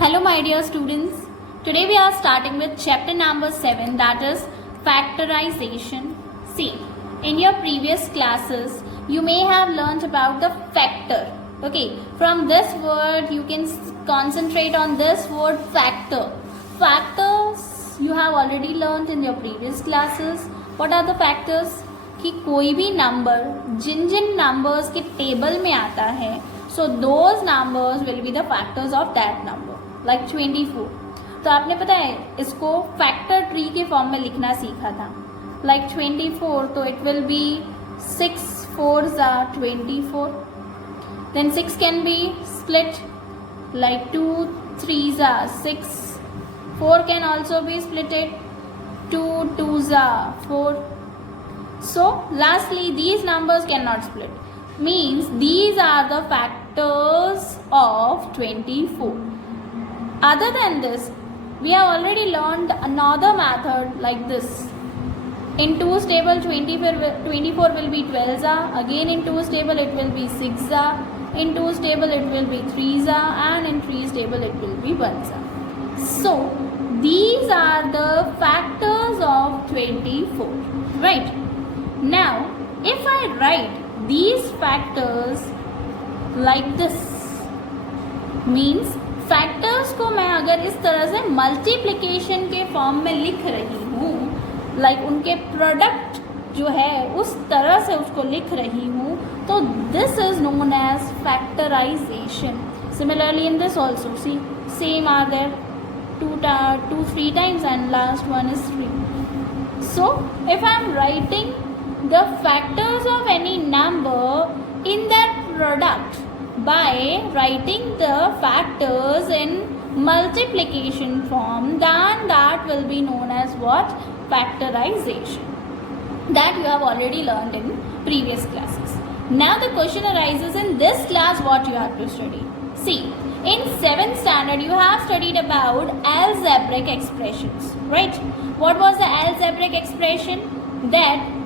Hello my dear students, today we are starting with chapter number 7, that is factorization. See, in your previous classes you may have learnt about the factor. Okay, from this word you can concentrate on this word factor. Factors you have already learnt in your previous classes. What are the factors? कि कोई भी number जिन जिन numbers के table में आता है, so those numbers will be the factors of that number. Like 24. तो आपने पता है इसको फैक्टर ट्री के फॉर्म में लिखना सीखा था. Like 24, तो it will be 6 4s are 24. Then 6 can be split. Like 2 3s are 6. 4 can also be splitted. 2 2s are 4. So lastly, these numbers cannot split. Means these are the factors of 24. Other than this, we have already learned another method like this. In 2's table, 24 will be 12s. Again in 2's table, it will be 6s. In 2's table, it will be 3s. And in 3's table, it will be 1s. So, these are the factors of 24. Right? Now, if I write these factors like this, means factors को मैं अगर इस तरह से multiplication के form में लिख रही हूँ, लाइक उनके प्रोडक्ट जो है उस तरह से उसको लिख रही हूँ, तो this is known as factorisation. Similarly in this also see same are there 2 3 times and last one is 3. So if I am writing the factors of any number in their product by writing the factors in multiplication form, then that will be known as what? Factorization. That you have already learned in previous classes. Now the question arises, in this class what you have to study. See, in 7th standard you have studied about algebraic expressions, right? What was the algebraic expression? That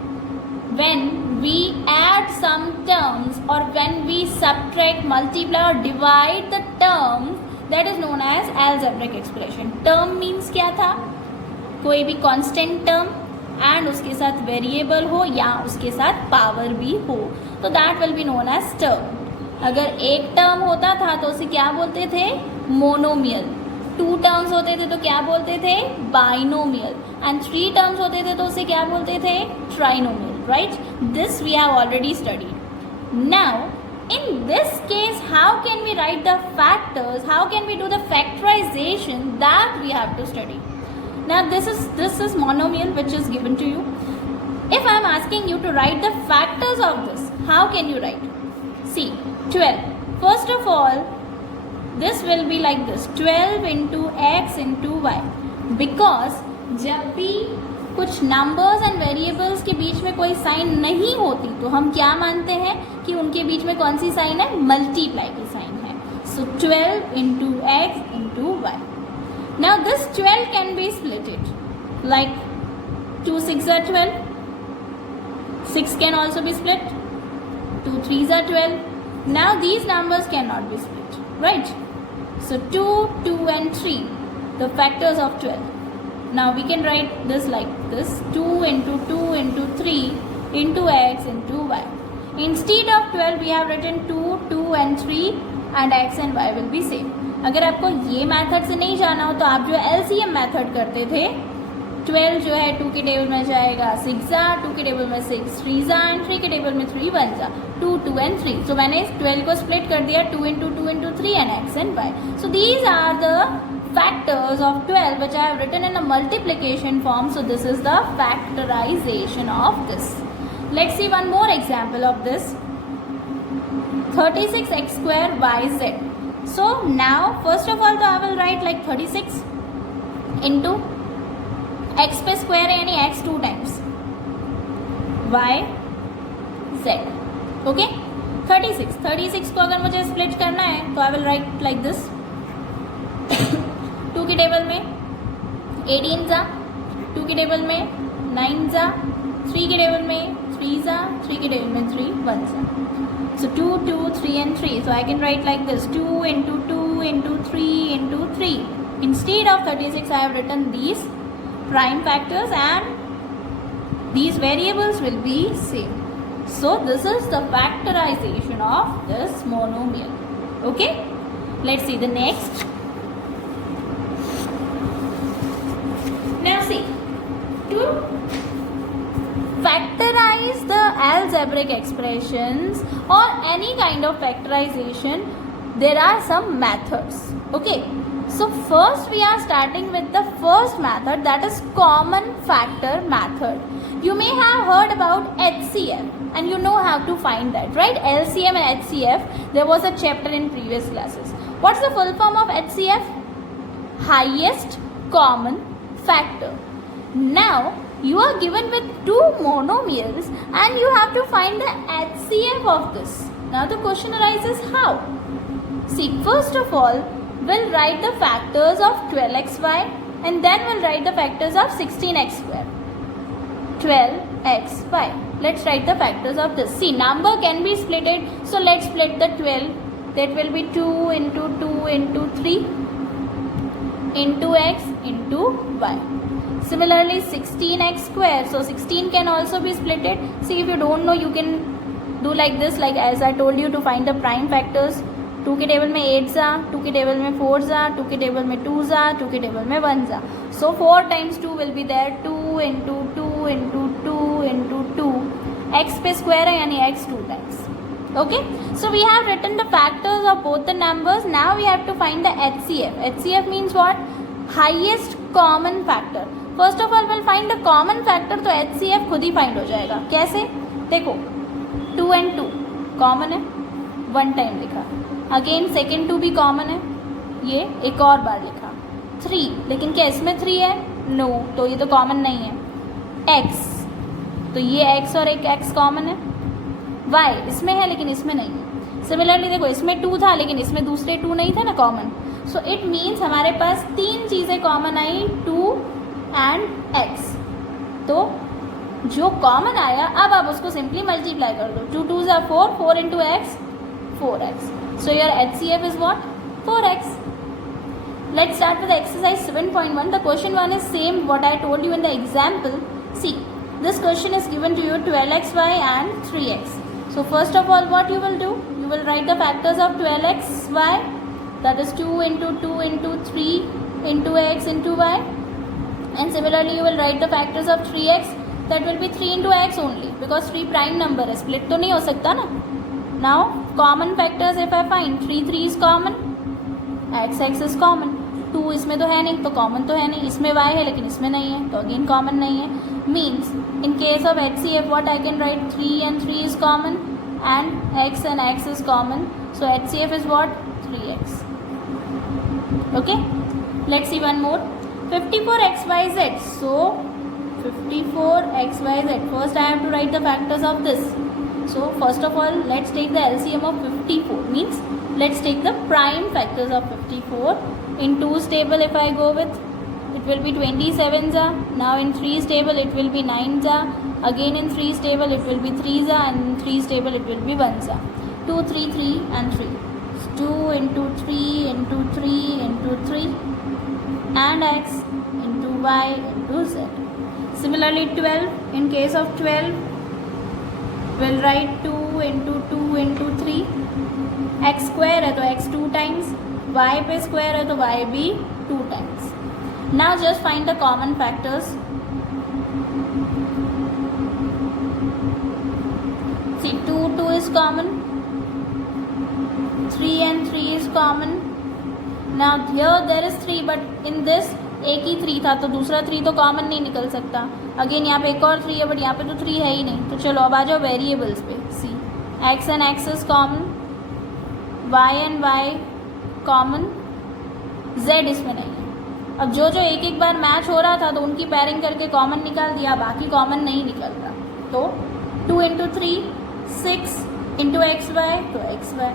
when we add some terms or when we subtract, multiply or divide the terms, that is known as algebraic expression. Term means क्या था? कोई भी constant term and उसके साथ variable हो या उसके साथ power भी हो, तो that will be known as term. अगर एक term होता था तो उसे क्या बोलते थे? Monomial. 2 terms होते थे तो क्या बोलते थे? Binomial. And 3 terms होते थे तो उसे क्या बोलते थे? Trinomial. Right? This we have already studied. Now, in this case, how can we write the factors? How can we do the factorization? That we have to study. Now, this is monomial which is given to you. If I am asking you to write the factors of this, how can you write? See, 12. First of all, this will be like this: 12 into x into y. Because जब भी कुछ numbers and variables के बीच में कोई sign नहीं होती तो हम क्या मानते हैं कि उनके बीच में कौन सी साइन है? मल्टीप्लाई की साइन है. So 12 into x into y. Now this 12 can be splitted like 2 6s are 12. 6 can also be split. 2 3s are 12. Now these numbers cannot be split, right? So 2 2 and 3, the factors of 12. Now we can write this like this: 2 into 2 into 3 into x into y. Instead of 12 we have written 2 2 and 3 and x and y will be same. अगर आपको ये method से नहीं जाना हो तो आप जो LCM मेथड करते थे, 12 जो है 2 के टेबल में जाएगा 6 2 के टेबल में 6 3 एंड 3 के टेबल में 3 1 2 2 and 3. So मैंने इस 12 को स्प्लिट कर दिया 2 into 2 into 3 and x and y. So these are the factors of 12 which I have written in a multiplication form. So this is the factorization of this. Let's see one more example of this. 36x square yz. So now first of all, I will write like 36 into x पे square है यानी x 2 times y z. Okay? 36 को अगर मुझे split करना है तो I will write like this. 2 के टेबल में 18 जा, 2 के टेबल में 9 जा, 3 के टेबल में 3 जा, 3 के टेबल में 3 1 जा. So 2 2 3 and 3. So I can write like this: 2 into 2 into 3 into 3 instead of 36 I have written these prime factors and these variables will be same. So this is the factorization of this monomial. Okay, let's see the next. Now see, to factorize the algebraic expressions or any kind of factorization, there are some methods. Okay, so first we are starting with the first method, that is common factor method. You may have heard about HCF and you know how to find that, right? LCM and HCF, there was a chapter in previous classes. What's the full form of HCF? Highest common factor. Now you are given with two monomials and you have to find the HCF of this. Now the question arises, how? See, first of all, we'll write the factors of 12xy and then we'll write the factors of 16x square. 12xy. Let's write the factors of this. See, number can be splitted, so let's split the 12. That will be 2 into 2 into 3 into x into y. Similarly 16x square, so 16 can also be splitted. See, if you don't know, you can do like this, like as I told you to find the prime factors. 2 के table में 8 जा, 2 के table में 4 जा, 2 के table में 2 जा, 2 के टेबल में 1 जा. So 4 times 2 will be there, 2 into 2 into 2 into 2. x पे square है यानी x 2 times. Okay, so we have written the factors of both the numbers. Now we have to find the HCF. HCF means what? Highest common factor. First of all, we'll find the common factor, तो HCF खुद ही find हो जाएगा. कैसे? देखो, 2 and 2 common है, 1 time लिखा. Again second 2 भी common है, ये एक और बार लिखा. 3, लेकिन क्या इसमें 3 है? नो, तो ये तो कॉमन नहीं है. x, तो ये x और एक x कॉमन है. y इसमें है लेकिन इसमें नहीं है. सिमिलरली देखो, इसमें 2 था लेकिन इसमें दूसरे 2 नहीं थे ना कॉमन. सो इट मीन्स हमारे पास 3 चीज़ें कॉमन आई, 2 एंड x. तो जो कॉमन आया, अब आप उसको सिंपली मल्टीप्लाई कर दो. 2 2 4, 4 into x 4x. So your HCF is what? 4x. Let's start with exercise 7.1. The question 1 is same what I told you in the example. See, this question is given to you 12xy and 3x. So first of all, what you will do? You will write the factors of 12xy, that is 2 into 2 into 3 into x into y. And similarly, you will write the factors of 3x, that will be 3 into x only, because 3 prime number है, split तो नहीं हो सकता ना. Now common factors if I find 3 is common, x is common, 2 इसमें तो है नहीं, तो common तो है नहीं. इसमें y है लेकिन इसमें नहीं है, तो again common नहीं है. Means in case of HCF, what I can write? 3 and 3 is common and x is common. So HCF is what? 3x. Okay, let's see one more. 54xyz. So 54xyz. First I have to write the factors of this. So first of all, let's take the LCM of 54. Means let's take the prime factors of 54. In 2's table if I go with, it will be 27 za. Now in 3's table it will be 9 za. Again in 3's table it will be 3 za, and in 3's table it will be 1 za. 2 3 3 and 3. 2 into 3 into 3 into 3 and x into y into z. Similarly 12. In case of 12, we'll write 2 into 2 into 3. x square है तो x 2 times, y पे square है तो y भी 2 times. Now just find the common factors. See, 2 is common, 3 and 3 is common. Now here there is 3, but in this एक ही 3 था तो दूसरा 3 तो कॉमन नहीं निकल सकता. अगेन यहाँ पे एक और 3 है, बट यहाँ पे तो 3 है ही नहीं. तो चलो अब आ जाओ वेरिएबल्स पे. सी, x and x is common, y and y common, z इसमें नहीं है. अब जो एक एक बार मैच हो रहा था तो उनकी पेयरिंग करके कॉमन निकाल दिया, बाकी कॉमन नहीं निकलता. तो 2 into 3 6 into xy, तो xy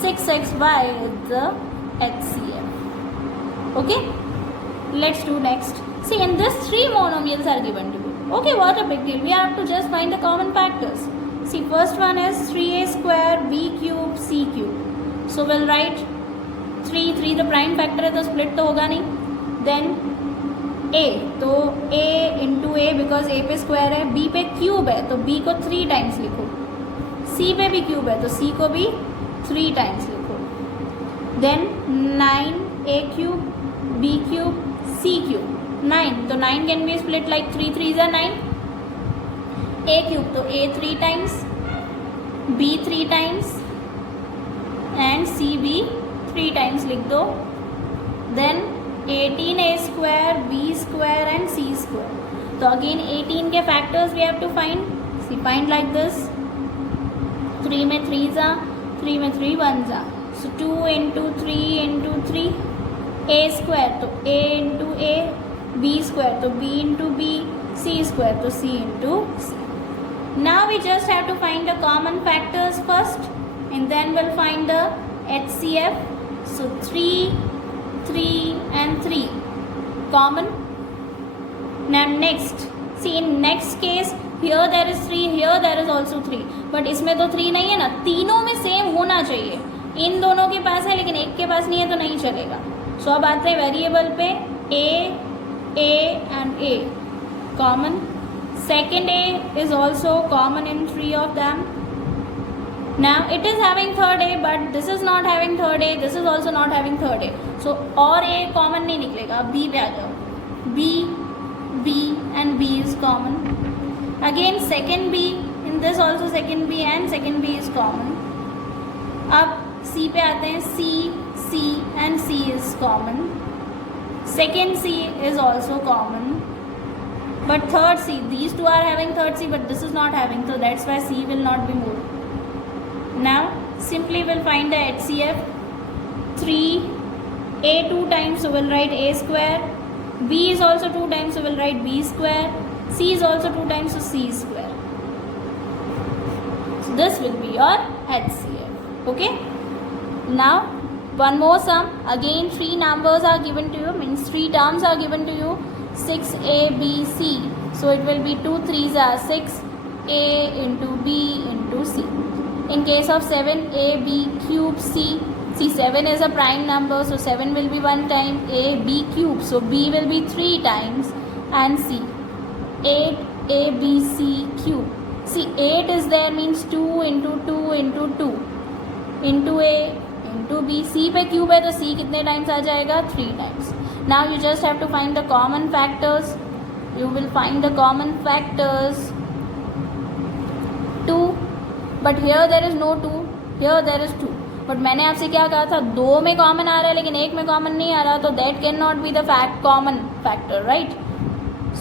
6xy is the HCF. Okay, let's do next. See, in this 3 monomials are given to you. Okay, what a big deal. We have to just find the common factors. See, first one is 3a square b cube c cube. So we'll write 3 the prime factor है तो split तो होगा नहीं. Then ए, तो a into A because ए पे square है, b पे cube है तो b को 3 टाइम्स लिखो, c पे भी क्यूब है तो c को भी 3 टाइम्स लिखो, then 9 a cube b cube c cube 9, तो 9 can be split like 3 3 is 9, a cube तो a 3 times, b 3 times and c भी 3 टाइम्स लिख दो, then 18 a square b square and c square, तो again 18 के factors we have to find, see find like this, 3 में 3 जा, 3 में 3 1 जा, सो 2 इंटू 3 इंटू 3 a स्क्वायर तो a into a, b square तो b into b, c square तो c into c. Now we just have to find the common factors first and then we'll find the HCF. So 3, 3 and 3 common. Now next, see in next case here there is 3, here there is also 3, but इसमें तो 3 नहीं है ना, तीनों में same होना चाहिए, इन दोनों के पास है लेकिन एक के पास नहीं है तो नहीं चलेगा. सो अब आते हैं वेरिएबल पे, a and a common, second a is also common in 3 of them. Now it is having third a but this is not having third a, this is also not having third a, so और a common नहीं निकलेगा. अब b पे आ जाओ, b and b is common, again second b, in this also second b and second b is common. अब c पे आते हैं, c and c is common, second c is also common, but third c, these two are having third c but this is not having, so that's why c will not be moved. Now simply we'll find the HCF. 3 a 2 times, so we'll write a square, b is also 2 times, so we'll write b square, c is also 2 times, so c square. So this will be your HCF. Okay, now one more sum, again 3 numbers are given to you, means 3 terms are given to you, 6a b c, so it will be 2 3s are 6, a into b into c. In case of 7 a b cube c, see 7 is a prime number, so 7 will be 1 time, a b cube, so b will be 3 times, and c 8 a b c cube, see 8 is there means 2 into 2 into 2 into a into b, c पे cube है तो c कितने times आ जाएगा, 3 times. Now you just have to find the common factors, you will find the common factors, 2, but here there is no 2, here there is 2, but मैंने आपसे क्या कहा था, 2 में कॉमन आ रहा है लेकिन 1 में कॉमन नहीं आ रहा, तो that can not be the common factor, right.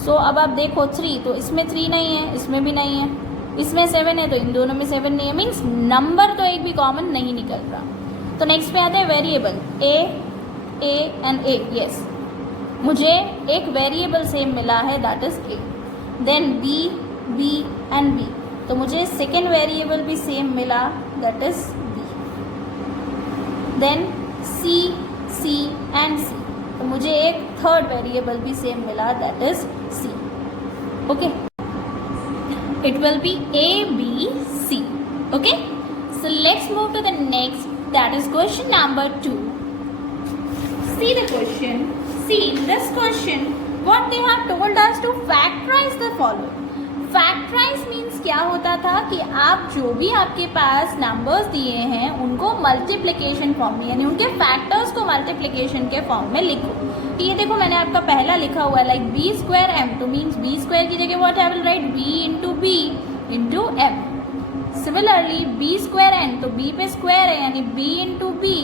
So अब आप देखो 3, तो इसमें 3 नहीं है, इसमें भी नहीं है, इसमें 7 है तो इन दोनों में 7 नहीं है, मीन्स नंबर तो एक भी कॉमन नहीं निकल रहा. तो नेक्स्ट पे आते हैं variable, a and a. Yes, मुझे एक वेरिएबल सेम मिला है that is a, then b and b, तो मुझे सेकेंड वेरिएबल भी सेम मिला that is b, then c and c, तो मुझे एक थर्ड वेरिएबल भी सेम मिला that is c. Okay, it will be a b c. Okay, so let's move to the next, that is question number 2. See the question. See in this question what they have told us to factorize the following. Factorize means क्या होता था कि आप जो भी आपके पास numbers दिए हैं उनको मल्टीप्लिकेशन फॉर्म में, यानी उनके फैक्टर्स को मल्टीप्लिकेशन के फॉर्म में लिखो. ये देखो मैंने आपका पहला लिखा हुआ है लाइक b स्क्वायर m, तो मीन्स b स्क्वायर की जगह what I will write, b into b into m. Similarly b square n, तो b पे स्क्वायर है यानी b into b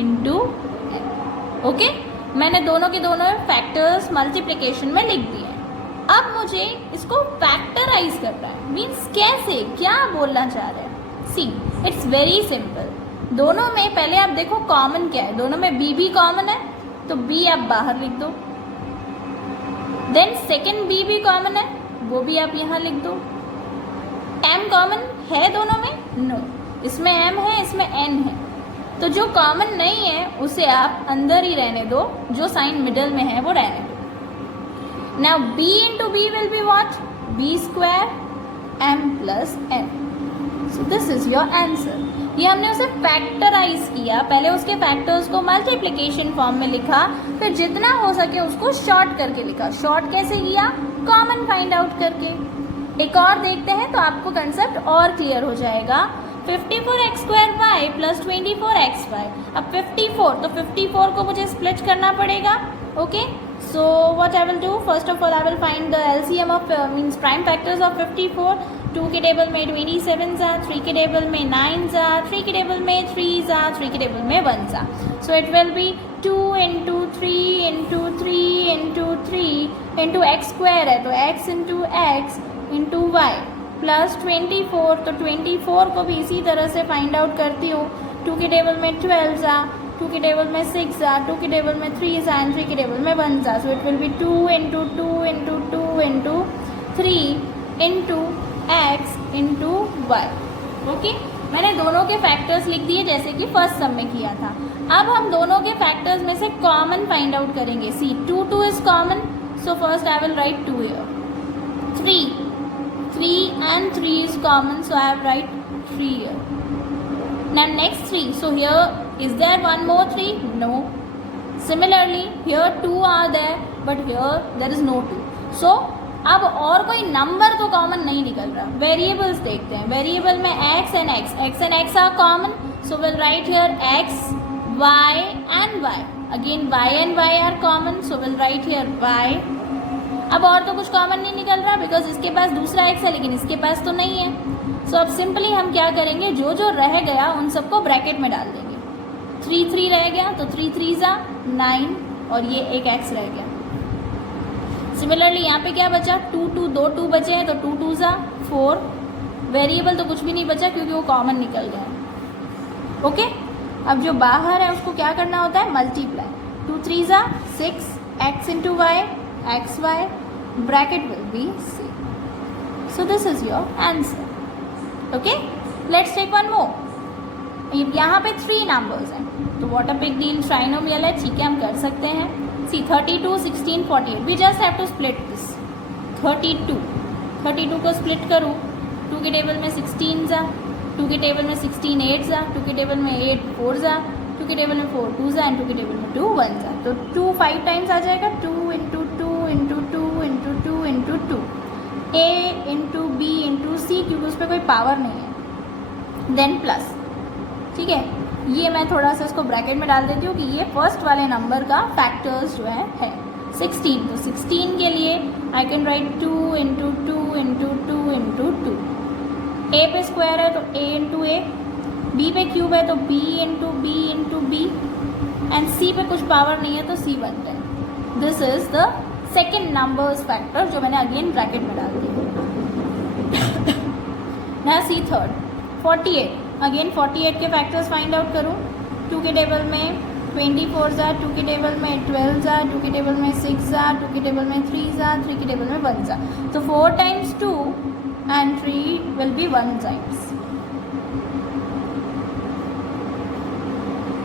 into n. Okay, मैंने दोनों के दोनों फैक्टर्स मल्टीप्लिकेशन में लिख दिए. अब मुझे इसको फैक्टराइज करना है, मीन्स कैसे, क्या बोलना चाह रहे हैं. See it's very simple. दोनों में पहले आप देखो कॉमन क्या है, दोनों में b भी कॉमन है तो b आप बाहर लिख दो, देन सेकेंड b भी कॉमन है वो भी आप यहाँ लिख दो. m कॉमन है दोनों में, नो, इसमें m है इसमें n है, तो जो कॉमन नहीं है उसे आप अंदर ही रहने दो, जो साइन मिडल में है वो रहने दो. Now b into b will be what, b square m plus n. So this is your answer. ये हमने उसे फैक्टराइज किया, पहले उसके फैक्टर्स को मल्टीप्लिकेशन फॉर्म में लिखा, फिर जितना हो सके उसको शॉर्ट करके लिखा। शॉर्ट कैसे किया? कॉमन फाइंड आउट करके। एक और देखते हैं तो आपको कंसेप्ट और क्लियर हो जाएगा। 54x² plus 24xy। अब 54, तो 54 को मुझे स्प्लिट करना पड़ेगा। Okay, so what I will do, first of all I will find the LCM of means prime factors of 54। 2 के टेबल में 27 जा, 3 के टेबल में 9 जा, 3 के टेबल में 3 जा, 3 के टेबल में 1 जा। So it will be 2 into 3 into 3 into 3 into x² है तो x into x into y plus 24, तो 24 को भी इसी तरह से फाइंड आउट करती हूँ। 2 के टेबल में 12 जा, 2 के टेबल में 6 जा, 2 के टेबल में 3 जा एंड 3 के टेबल में 1 जा। So it will B 2 into 2 into 2 into 3 into x into y। Okay, मैंने दोनों के फैक्टर्स लिख दिए जैसे कि फर्स्ट सम में किया था। अब हम दोनों के फैक्टर्स में से कॉमन फाइंड आउट करेंगे। सी 2 is common, so first I will write 2 here. 3 and 3 is common, so I have write 3 here. Now next 3, so here is there one more 3? No. Similarly here 2 are there, but here there is no 2. So अब और कोई number तो common नहीं निकल रहा। Variables देखते हैं। Variable में x and x are common, so we'll write here x, y and y. Again y and y are common, so we'll write here y. अब और तो कुछ कॉमन नहीं निकल रहा बिकॉज इसके पास दूसरा x है लेकिन इसके पास तो नहीं है। सो अब सिंपली हम क्या करेंगे, जो जो रह गया उन सबको ब्रैकेट में डाल देंगे। 3 रह गया तो 3 3 जा 9 और ये एक x रह गया। सिमिलरली यहाँ पे क्या बचा, 2 2 बचे हैं तो 2 2 जा 4। वेरिएबल तो कुछ भी नहीं बचा क्योंकि वो कॉमन निकल गया। ओके, अब जो बाहर है उसको क्या करना होता है, मल्टीप्लाई। 2 3 जा 6 x into y xy bracket will be c. So this is your answer. Okay, let's take one more. यहाँ पे 3 numbers हैं तो what a big deal, trinomial है, ठीक है हम कर सकते हैं। See 32 16 48, we just have to split this। 32 को स्प्लिट करूँ, 2 के टेबल में 16 जा, 2 के टेबल में 16 8 जा, 2 के टेबल में 8 4 जा, 2 के टेबल में 4 2 जा एंड 2 के टेबल में 2 1 जा। तो 2 5 टाइम्स आ जाएगा। 2 into 2 into 2 into 2 into 2 a into b into c, क्योंकि उस पर कोई पावर नहीं है। देन प्लस, ठीक है, ये मैं थोड़ा सा इसको ब्रैकेट में डाल देती हूँ कि ये फर्स्ट वाले नंबर का फैक्टर्स जो है 16। तो 16 के लिए I can write 2 into 2 into 2 into 2। a पे स्क्वायर है तो a into a, b पे क्यूब है तो b into b into b and c पे कुछ पावर नहीं है तो c बनता है। This is the second numbers factor जो मैंने अगेन ब्रैकेट में डाल दिया। ना सी थर्ड 48, अगेन 48 के फैक्टर्स फाइंड आउट करूँ। 2 के टेबल में 24 जा, 2 के टेबल में 12 जा, 2 के टेबल में 6 जा, 2 के टेबल में 3 जा, 3 के टेबल में 1 जा। तो 4 times 2 and 3 will be 1 times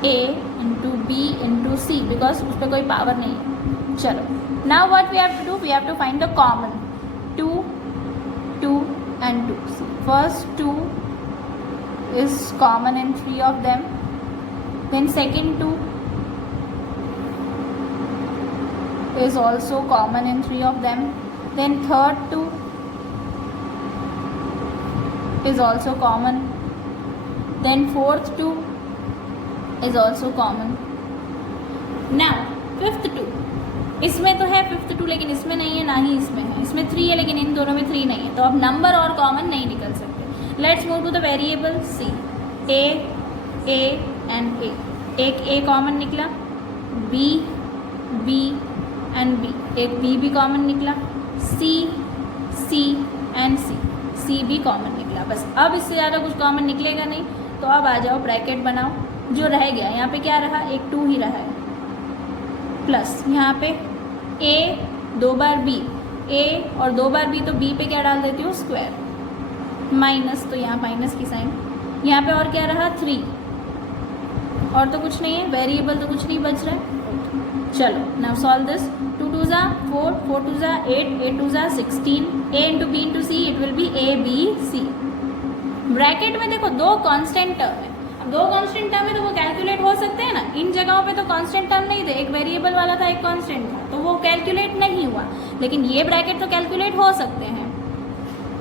a into b into c because उस पर कोई पावर नहीं है। चलो, now what we have to do, we have to find the common 2 2 and 2। See, first 2 is common in 3 of them, then second 2 is also common in 3 of them, then third 2 is also common, then fourth 2 is also common। now fifth 2, इसमें तो है fifth 2 लेकिन इसमें नहीं है, ना ही इसमें है। इसमें 3 है लेकिन इन दोनों में 3 नहीं है, तो अब नंबर और कॉमन नहीं निकल सकते। Let's move to the variable c. a and a, एक a कॉमन निकला, b एंड b, एक b भी कॉमन निकला, c एंड c भी कॉमन निकला। बस अब इससे ज़्यादा कुछ कॉमन निकलेगा नहीं, तो अब आ जाओ ब्रैकेट बनाओ। जो रह गया यहाँ पे क्या रहा, एक 2 ही रहा है, प्लस यहाँ पे a 2 बार b, a और 2 बार b, तो b पे क्या डाल देती हूँ, स्क्वायर, माइनस, तो यहाँ माइनस की साइन। यहाँ पे और क्या रहा, 3, और तो कुछ नहीं है, वेरिएबल तो कुछ नहीं बच रहा है। चलो नाउ सॉल्व दिस। 2 2 जा 4, 4 2 जा 8, 8 2 जा 16, a into b into c, it will be a b c। Bracket में देखो 2 कांस्टेंट टर्म है, दो कांस्टेंट टर्म है तो वो कैलकुलेट हो सकते हैं ना. इन जगहों पे तो कांस्टेंट टर्म नहीं थे, एक वेरिएबल वाला था, एक कांस्टेंट था, तो वो कैलकुलेट नहीं हुआ. लेकिन ये ब्रैकेट तो कैलकुलेट हो सकते हैं.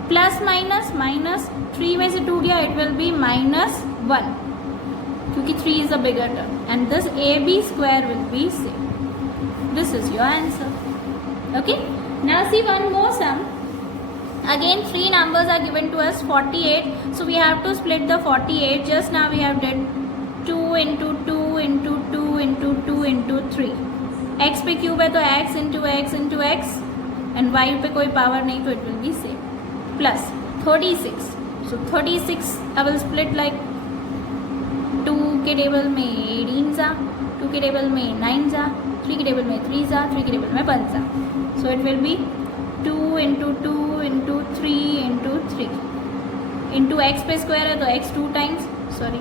प्लस माइनस माइनस 3 में से 2 गया, इट विल बी -1 क्योंकि 3 is a bigger term and this AB square will be same. This is your answer. Okay, now see one more sum. Again 3 numbers are given to us, 48, so we have to split the 48. Just now we have did 2 into 2 into 2 into 2 into 3. x पे cube है तो x into x into x and y पे कोई power नहीं तो it will be same. Plus 36, so 36 I will split like 2 के table में 18 जा, 2 के टेबल में 9 जा, 3 के टेबल में 3 जा, 3 के टेबल में 5 जा. So it will be 2 into 2 into 3 into 3 into x पे स्क्वायर है तो x 2 टाइम्स, सॉरी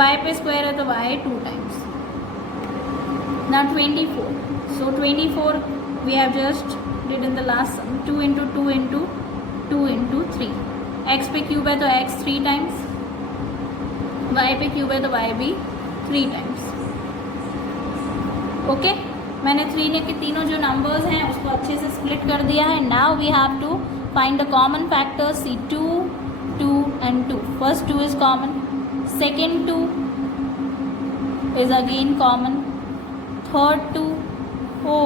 y पे स्क्वायर है तो y 2 times. Now 24, so 24 we have just did in the last sum, 2 into 2 into 2 into 3. x पे cube है तो x 3 times, y पे क्यूब है तो y भी 3 टाइम्स. ओके, मैंने 3 के तीनों जो नंबर्स हैं उसको अच्छे से स्प्लिट कर दिया है. Now we have to find the common factors. See 2 2 and 2. First 2 is common, second 2 is again common, third 2, ओ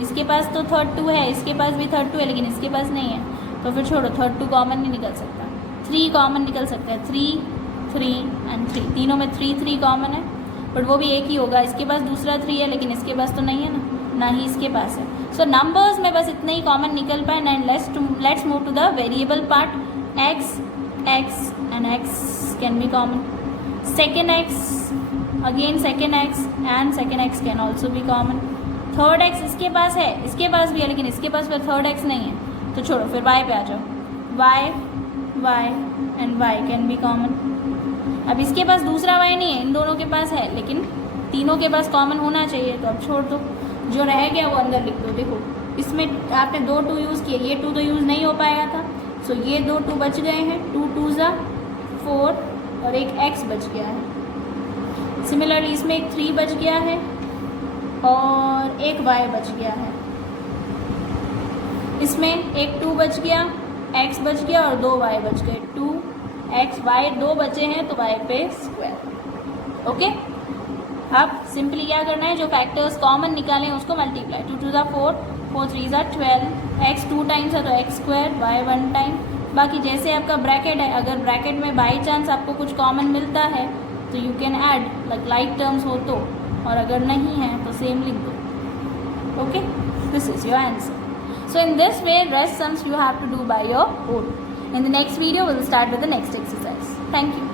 इसके पास तो थर्ड 2 है, इसके पास भी थर्ड 2 है, लेकिन इसके पास नहीं है तो फिर छोड़ो, थर्ड 2 कॉमन नहीं निकल सकता. 3 कॉमन निकल सकता है, 3 3 एंड 3, तीनों में 3 3 कॉमन है, बट वो भी एक ही होगा. इसके पास दूसरा 3 है लेकिन इसके पास तो नहीं है ना ही इसके पास है. सो नंबर्स में बस इतने ही कॉमन निकल पाए. And let's move to the variable part. x and x can be common, second x again second x and second x can also be common. Third x इसके पास है, इसके पास भी है, लेकिन इसके पास फिर थर्ड x नहीं है तो छोड़ो, फिर y पे आ जाओ. y and y can be common. अब इसके पास दूसरा y नहीं है, इन दोनों के पास है, लेकिन तीनों के पास कॉमन होना चाहिए तो अब छोड़ दो, जो रह गया वो अंदर लिख दो. देखो इसमें आपने 2 2 यूज़ किए, ये 2 तो यूज़ नहीं हो पाएगा था, सो ये 2 2 बच गए हैं, 2 2 ज़ा 4 और एक x बच गया है. सिमिलरली इसमें एक 3 बच गया है और एक y बच गया है. इसमें एक 2 बच गया, x बच गया और 2 y बच गए. 2 x y 2 बचे हैं तो y पे स्क्वायर. ओके, अब सिंपली क्या करना है, जो फैक्टर्स कॉमन निकालें उसको मल्टीप्लाई. 2 2 ज़ा 4, 4 3 ज़ा 12, x 2 टाइम्स है तो x स्क्वायर, y 1 टाइम. बाकी जैसे आपका ब्रैकेट है, अगर ब्रैकेट में बाई चांस आपको कुछ कॉमन मिलता है तो you can add, like terms हो तो, और अगर नहीं है तो सेम लिख दो. Okay, this is your answer. So in this way, rest sums you have to do by your own. In the next video, we will start with the next exercise. Thank you.